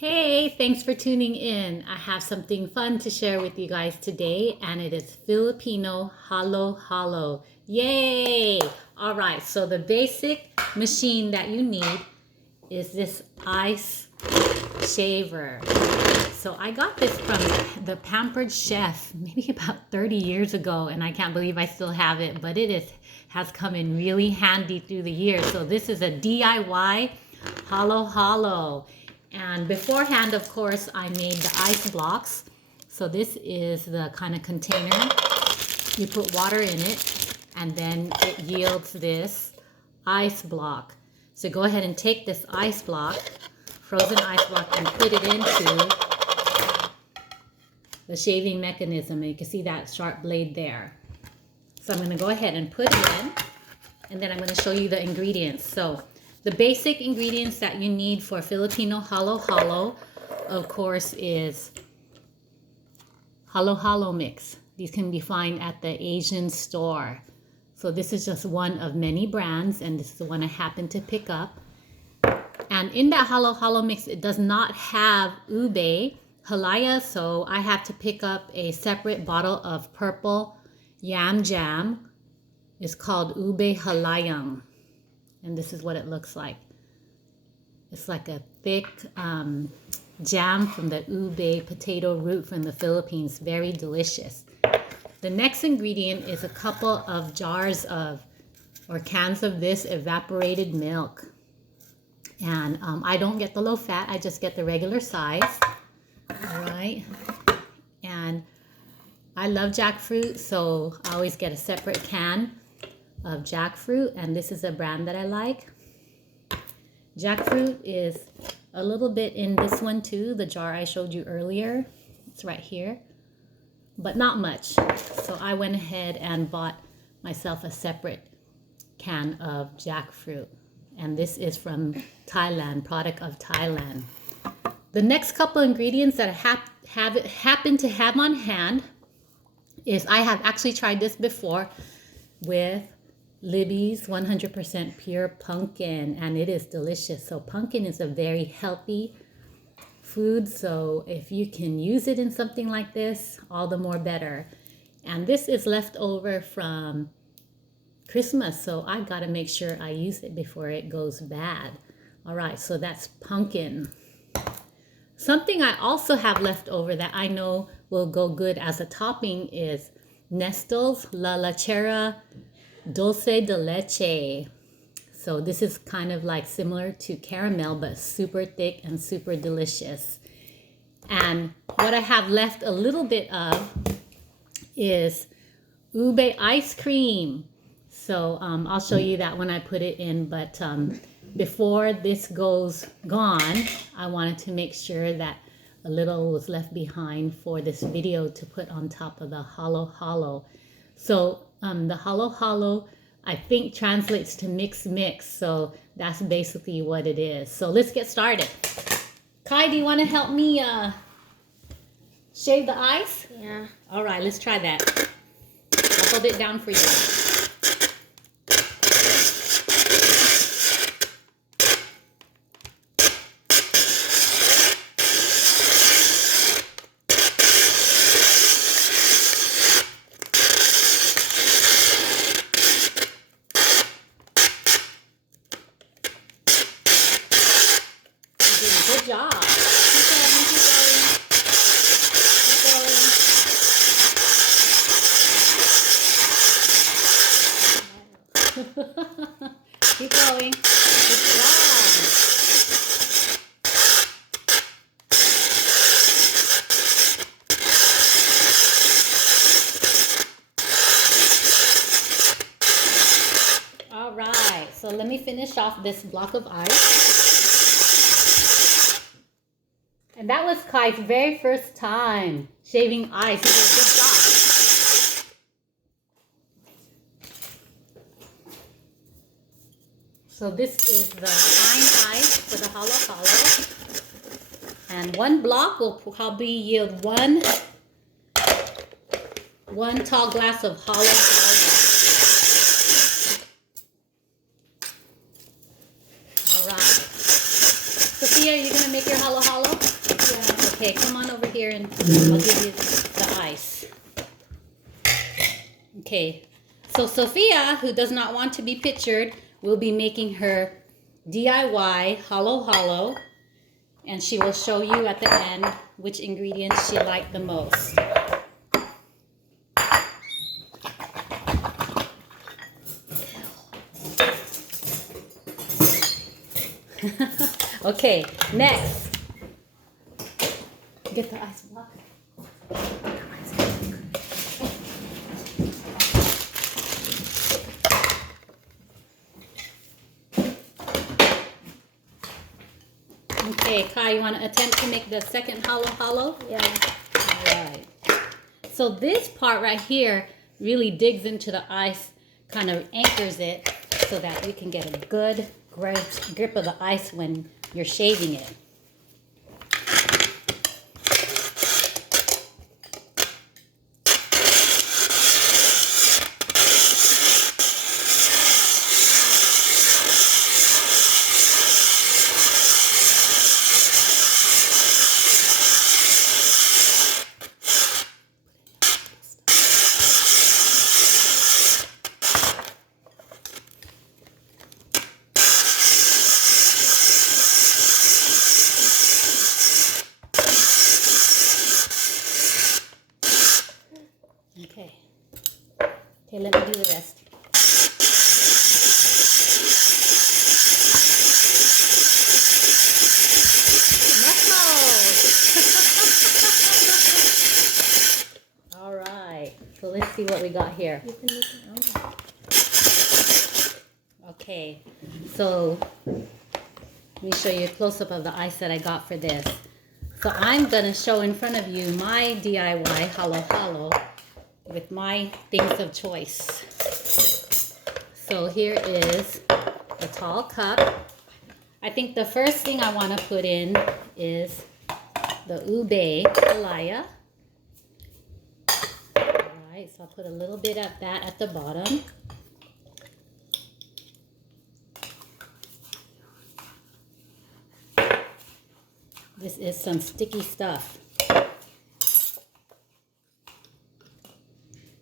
Hey, thanks for tuning in. I have something fun to share with you guys today, and it is Filipino halo. Yay! All right, so the basic machine that you need is this ice shaver. So I got this from the Pampered Chef maybe about 30 years ago, and I can't believe I still have it, but has come in really handy through the years. So this is a DIY halo. And beforehand, of course, I made the ice blocks. So this is the kind of container. You put water in it, and then it yields this ice block. So go ahead and take this ice block, frozen ice block, and put it into the shaving mechanism. And you can see that sharp blade there. So I'm going to go ahead and put it in, and then I'm going to show you the ingredients. So the basic ingredients that you need for Filipino halo, of course, is halo mix. These can be found at the Asian store. So this is just one of many brands, and this is the one I happened to pick up. And in that halo mix, it does not have ube halaya, so I have to pick up a separate bottle of purple yam jam. It's called ube halayang. And this is what it looks like. It's like a thick jam from the ube potato root from the Philippines. Very delicious. The next ingredient is a couple of jars of, or cans of this evaporated milk. And I don't get the low fat, I just get the regular size. All right. And I love jackfruit, so I always get a separate can of jackfruit, and this is a brand that I like. Jackfruit is a little bit in this one too, the jar I showed you earlier. It's right here, but not much. So I went ahead and bought myself a separate can of jackfruit, and this is from Thailand, product of Thailand. The next couple ingredients that I happen to have on hand is, I have actually tried this before with Libby's 100% pure pumpkin, and it is delicious. So pumpkin is a very healthy food, so if you can use it in something like this, all the more better. And this is left over from Christmas, so I gotta make sure I use it before it goes bad. All right, so that's pumpkin. Something I also have left over that I know will go good as a topping is Nestle's La Lechera dulce de leche. So this is kind of like similar to caramel, but super thick and super delicious. And what I have left a little bit of is ube ice cream. So I'll show you that when I put it in, but before this goes gone, I wanted to make sure that a little was left behind for this video to put on top of the halo. So the halo, I think, translates to mix. So that's basically what it is. So let's get started. Kai, do you want to help me shave the ice? Yeah. All right, let's try that. I'll hold it down for you. Good job. Keep going. Keep going. Good job. All right, so let me finish off this block of ice. And that was Kai's very first time shaving ice. He did a good job. So this is the fine ice for the halo. And one block will probably yield one tall glass of halo. All right. Sophia, you're going to make your halo halo? Yeah. Okay, come on over here and I'll give you the ice. Okay, so Sophia, who does not want to be pictured, will be making her DIY halo halo, and she will show you at the end which ingredients she liked the most. Okay, next. Get the ice block. Okay, Kai, you want to attempt to make the second halo halo? Yeah. All right. So this part right here really digs into the ice, kind of anchors it so that you can get a good grip of the ice when you're shaving it. Okay. Okay, let me do the rest. All right. So let's see what we got here. You can make it out. Okay. So let me show you a close-up of the ice that I got for this. So I'm going to show in front of you my DIY halo halo with my things of choice. So here is a tall cup. I think the first thing I want to put in is the ube halaya. Alright, so I'll put a little bit of that at the bottom. This is some sticky stuff.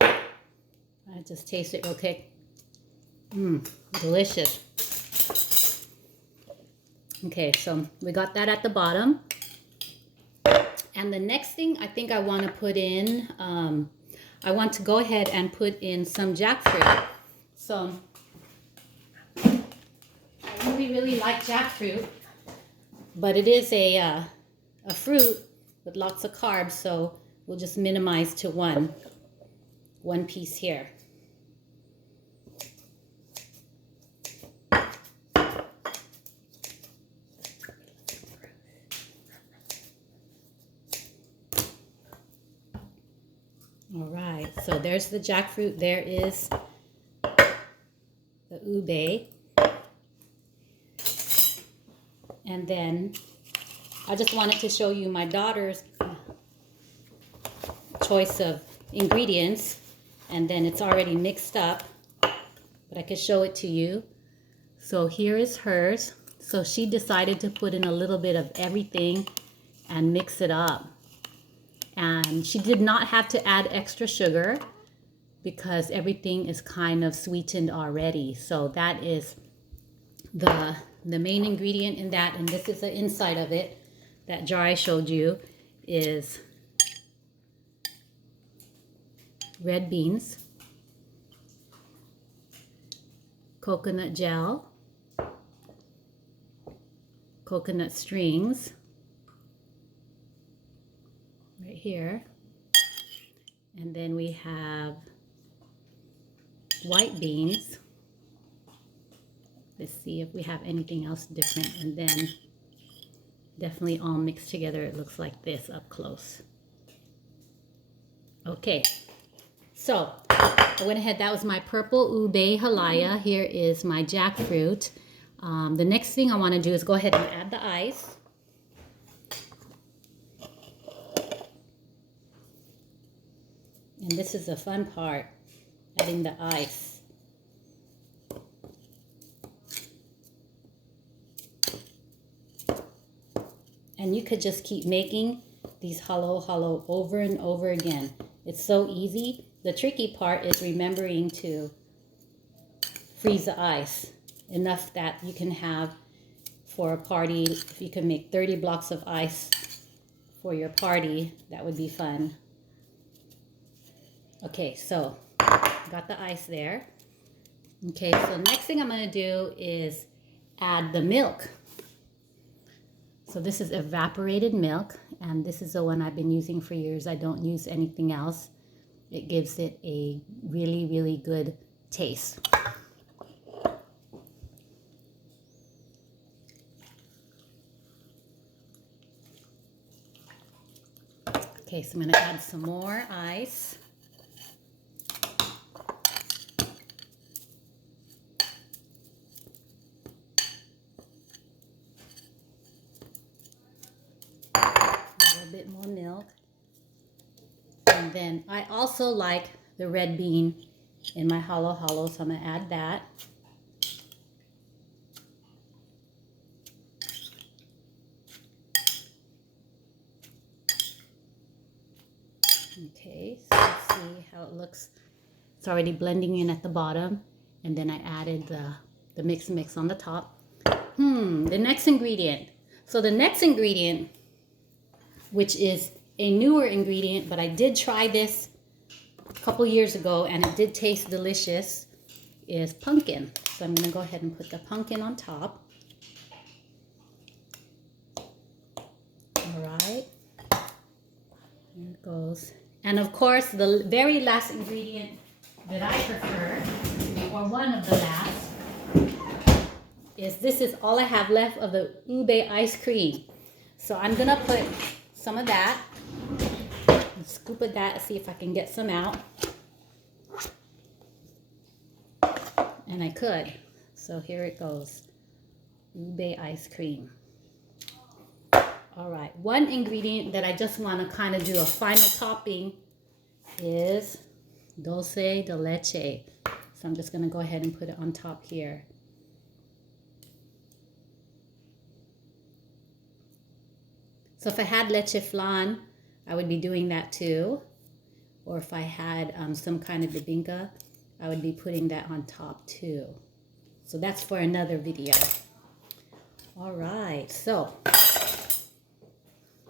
I just taste it real quick. Delicious. Okay, so we got that at the bottom. And the next thing I think I want to put in, I want to go ahead and put in some jackfruit. So I really like jackfruit, but it is a fruit with lots of carbs, so we'll just minimize to one piece here. All right, so there's the jackfruit. There is the ube. And then I just wanted to show you my daughter's choice of ingredients. And then it's already mixed up, but I could show it to you. So here is hers. So she decided to put in a little bit of everything and mix it up. And she did not have to add extra sugar because everything is kind of sweetened already. So that is the main ingredient in that. And this is the inside of it. That jar I showed you is red beans, coconut gel, coconut strings, right here, and then we have white beans. Let's see if we have anything else different, and then definitely all mixed together. It looks like this up close. Okay, so I went ahead. That was my purple ube halaya. Here is my jackfruit. The next thing I want to do is go ahead and add the ice. And this is the fun part, adding the ice. And you could just keep making these halo over and over again. It's so easy. The tricky part is remembering to freeze the ice enough that you can have for a party. If you can make 30 blocks of ice for your party, that would be fun. Okay, so got the ice there. Okay, so next thing I'm going to do is add the milk. So this is evaporated milk, and this is the one I've been using for years. I don't use anything else. It gives it a really, really good taste. Okay, so I'm going to add some more ice. Bit more milk, and then I also like the red bean in my halo, so I'm gonna add that. Okay, so let's see how it looks. It's already blending in at the bottom, and then I added the mix on the top. The next ingredient. So the next ingredient, which is a newer ingredient, but I did try this a couple years ago and it did taste delicious, is pumpkin. So I'm going to go ahead and put the pumpkin on top. All right. There it goes. And of course, the very last ingredient that I prefer, or one of the last, is this is all I have left of the ube ice cream. So I'm going to put some of that, scoop of that, see if I can get some out. And I could. So here it goes. Ube ice cream. All right, one ingredient that I just want to kind of do a final topping is dulce de leche. So I'm just going to go ahead and put it on top here. So if I had leche flan, I would be doing that too. Or if I had some kind of bibinka, I would be putting that on top too. So that's for another video. All right, so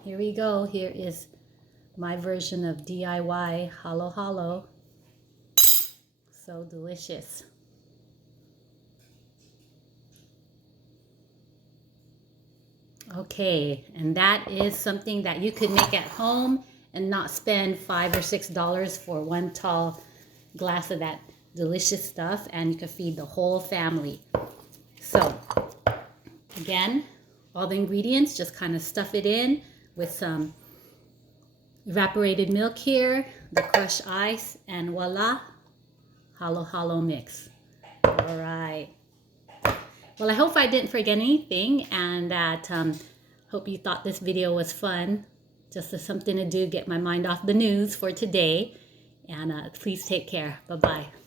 here we go. Here is my version of DIY halo. So delicious. Okay, and that is something that you could make at home and not spend $5 or $6 for one tall glass of that delicious stuff, and you could feed the whole family. So again, all the ingredients, just kind of stuff it in with some evaporated milk here, the crushed ice, and voila, halo mix. All right. Well, I hope I didn't forget anything, and that hope you thought this video was fun. Just as something to do, get my mind off the news for today. And please take care. Bye-bye.